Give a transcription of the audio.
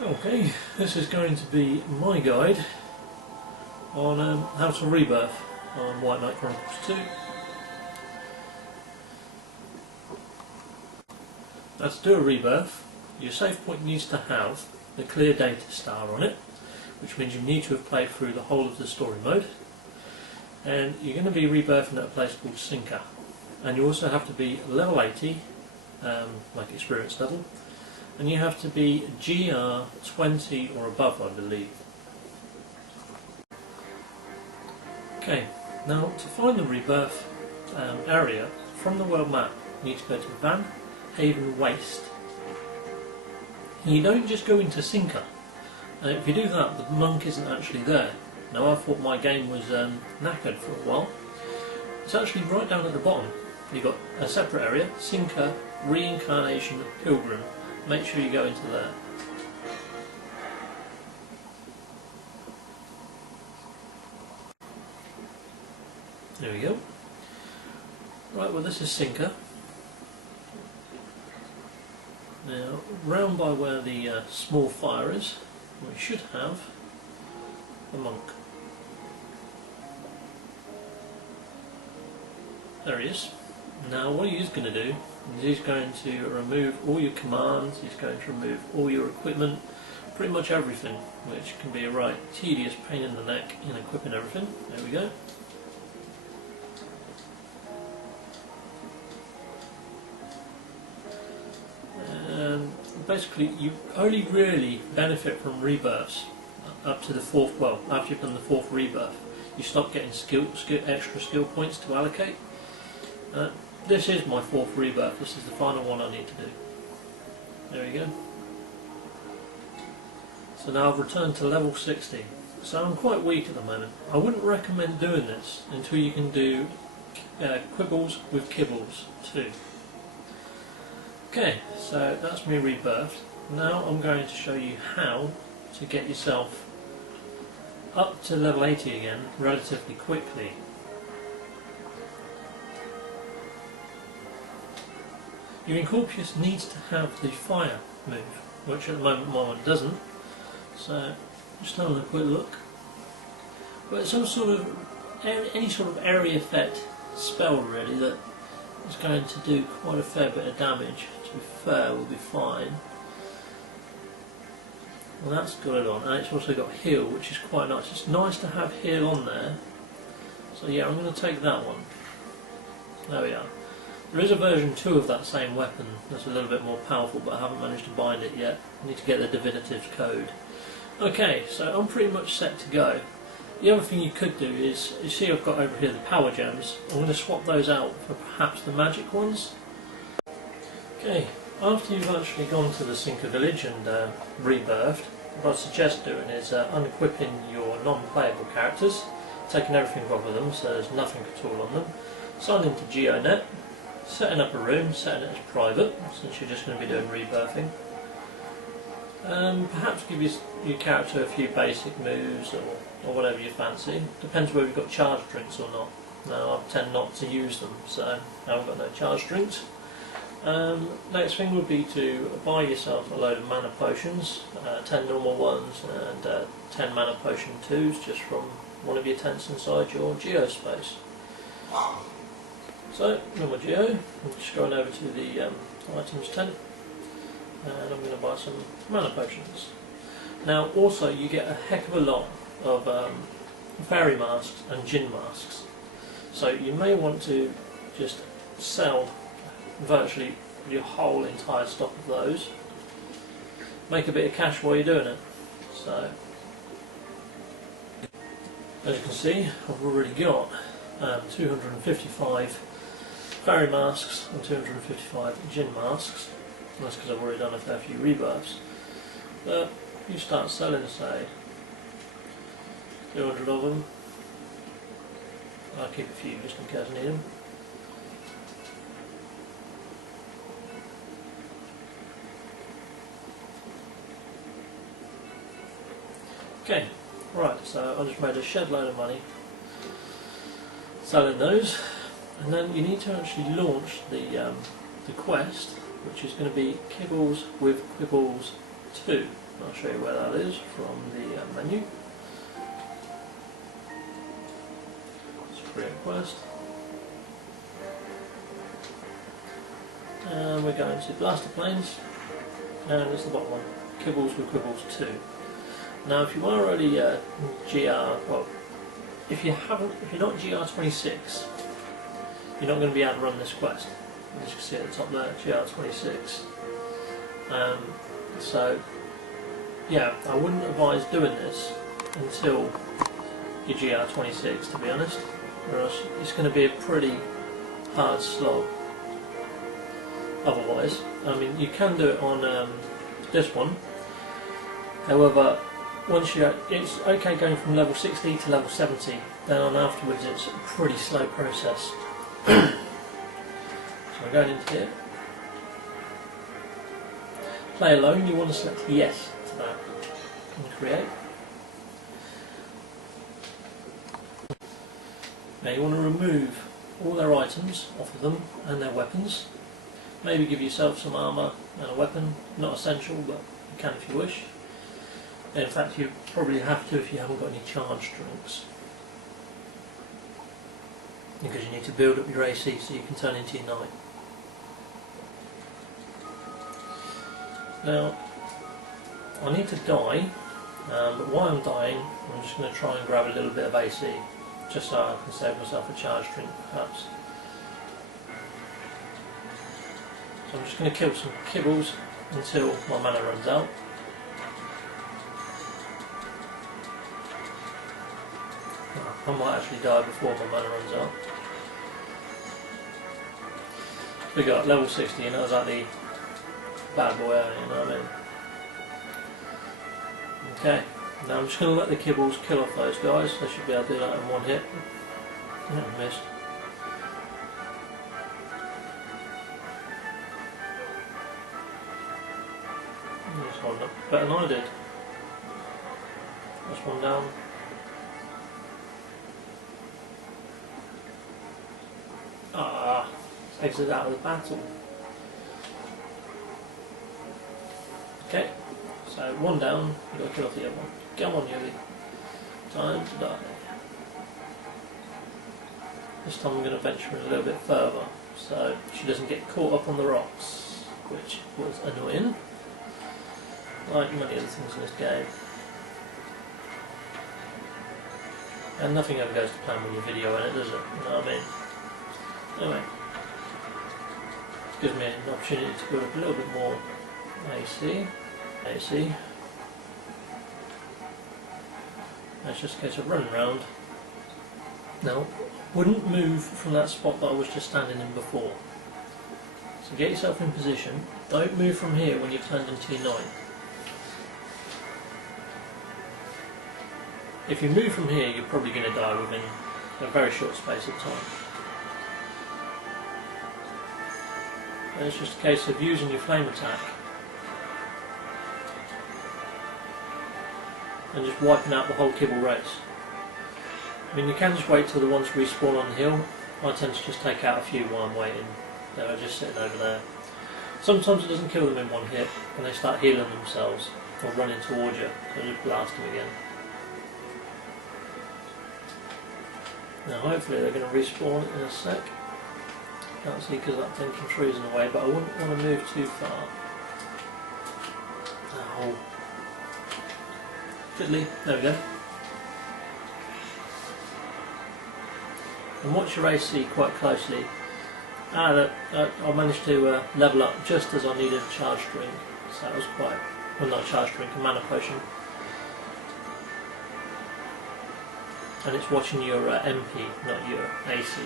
Okay, this is going to be my guide on how to rebirth on White Knight Chronicles 2. Now, to do a rebirth, your save point needs to have the clear data star on it, which means you need to have played through the whole of the story mode, and you're going to be rebirthing at a place called Sinker, and you also have to be level 80, like experience level, and you have to be GR 20 or above, I believe. Okay, now to find the rebirth area from the world map, you need to go to Van Haven Waste. And you don't just go into Sinker. If you do that, the monk isn't actually there. Now, I thought my game was knackered for a while. It's actually right down at the bottom. You've got a separate area, Sinker, Reincarnation, Pilgrim. Make sure you go into there. There we go. Right, well, this is Sinker. Now, round by where the small fire is, we should have a monk. There he is. Now, what he's going to do is he's going to remove all your commands, he's going to remove all your equipment, pretty much everything, which can be a right tedious pain in the neck in equipping everything. There we go. Basically, you only really benefit from rebirths up to the fourth, well, after you've done the fourth rebirth. You stop getting extra skill points to allocate. This is my fourth rebirth, this is the final one I need to do. There we go. So now I've returned to level 60. So I'm quite weak at the moment. I wouldn't recommend doing this until you can do quibbles with kibbles too. Okay, so that's me rebirthed. Now I'm going to show you how to get yourself up to level 80 again relatively quickly. Your Incorpius needs to have the fire move, which at the moment my one doesn't. So just having a quick look. But some sort of any sort of area effect spell really that is going to do quite a fair bit of damage, to be fair, will be fine. Well, that's got it on, and it's also got heal, which is quite nice. It's nice to have heal on there. So yeah, I'm going to take that one. There we are. There is a version 2 of that same weapon that's a little bit more powerful, but I haven't managed to bind it yet. I need to get the Divinatives code. Okay, so I'm pretty much set to go. The other thing you could do is, you see I've got over here the power gems. I'm going to swap those out for perhaps the magic ones. Okay, after you've actually gone to the Sinker village and rebirthed, what I'd suggest doing is unequipping your non-playable characters, taking everything off of them so there's nothing at all on them, signing into GeoNet, setting up a room, setting it as private since you're just going to be doing rebirthing. Perhaps give your character a few basic moves or whatever you fancy. Depends whether you've got charge drinks or not. Now I tend not to use them, so I haven't got no charge drinks. Next thing would be to buy yourself a load of mana potions, 10 normal ones and 10 mana potion 2s just from one of your tents inside your geospace. So, normal geo, I'm just going over to the items tent and I'm going to buy some mana potions. Now also you get a heck of a lot of fairy masks and djinn masks, so you may want to just sell virtually your whole entire stock of those, make a bit of cash while you're doing it. So as you can see, I've already got 255 fairy masks and 255 djinn masks. That's because I've already done a fair few rebirths. But you start selling, say, 200 of them. I'll keep a few just in case I need them. Okay, right, so I just made a shed load of money selling those, and then you need to actually launch the quest, which is going to be Kibbles with Quibbles 2. I'll show you where that is from the menu. It's free request. And we're going to blaster planes, and it's the bottom one, Kibbles with Quibbles 2. Now if you are already GR, well, if you're not GR26, you're not going to be able to run this quest. As you can see at the top there, GR26. So yeah, I wouldn't advise doing this until you're GR26, to be honest, or else it's going to be a pretty hard slog otherwise. I mean, you can do it on this one, however, once it's okay going from level 60 to level 70, then on afterwards it's a pretty slow process. So I'm going into here. Play alone, you want to select yes to that and create. Now you want to remove all their items off of them and their weapons. Maybe give yourself some armour and a weapon, not essential, but you can if you wish. And in fact you probably have to if you haven't got any charge drinks, because you need to build up your AC so you can turn into your knight. Now, I need to die, but while I'm dying, I'm just going to try and grab a little bit of AC, just so I can save myself a charge drink, perhaps. So I'm just going to kill some kibbles until my mana runs out. I might actually die before my mana runs out. We got level 60, and that was like the bad boy area, you know what I mean? Okay, now I'm just going to let the kibbles kill off those guys. They should be able to do that in one hit. Oh, I missed. This one up better than I did. That's one down. Ah, exit out of the battle. Okay, so one down, you've got to kill off the other one. Come on, Yuli. Time to die. This time I'm going to venture a little bit further, so she doesn't get caught up on the rocks, which was annoying, like many other things in this game. And nothing ever goes to plan when you're videoing it, does it? You know what I mean? Anyway, it gives me an opportunity to build up a little bit more AC. It's just a case of running around. Now, wouldn't move from that spot that I was just standing in before. So get yourself in position. Don't move from here when you've turned into your knight. If you move from here, you're probably going to die within a very short space of time. And it's just a case of using your flame attack and just wiping out the whole kibble race. I mean, you can just wait till the ones respawn on the hill. I tend to just take out a few while I'm waiting. They're just sitting over there. Sometimes it doesn't kill them in one hit, and they start healing themselves or running towards you, so just blast them again. Now hopefully they're going to respawn in a sec. Can't see because that blinking tree's in the way, but I wouldn't want to move too far. Oh. Fiddly. There we go. And watch your AC quite closely. I managed to level up just as I needed a charge drink. So that was quite, well, not a charge drink, a mana potion. And it's watching your MP, not your AC.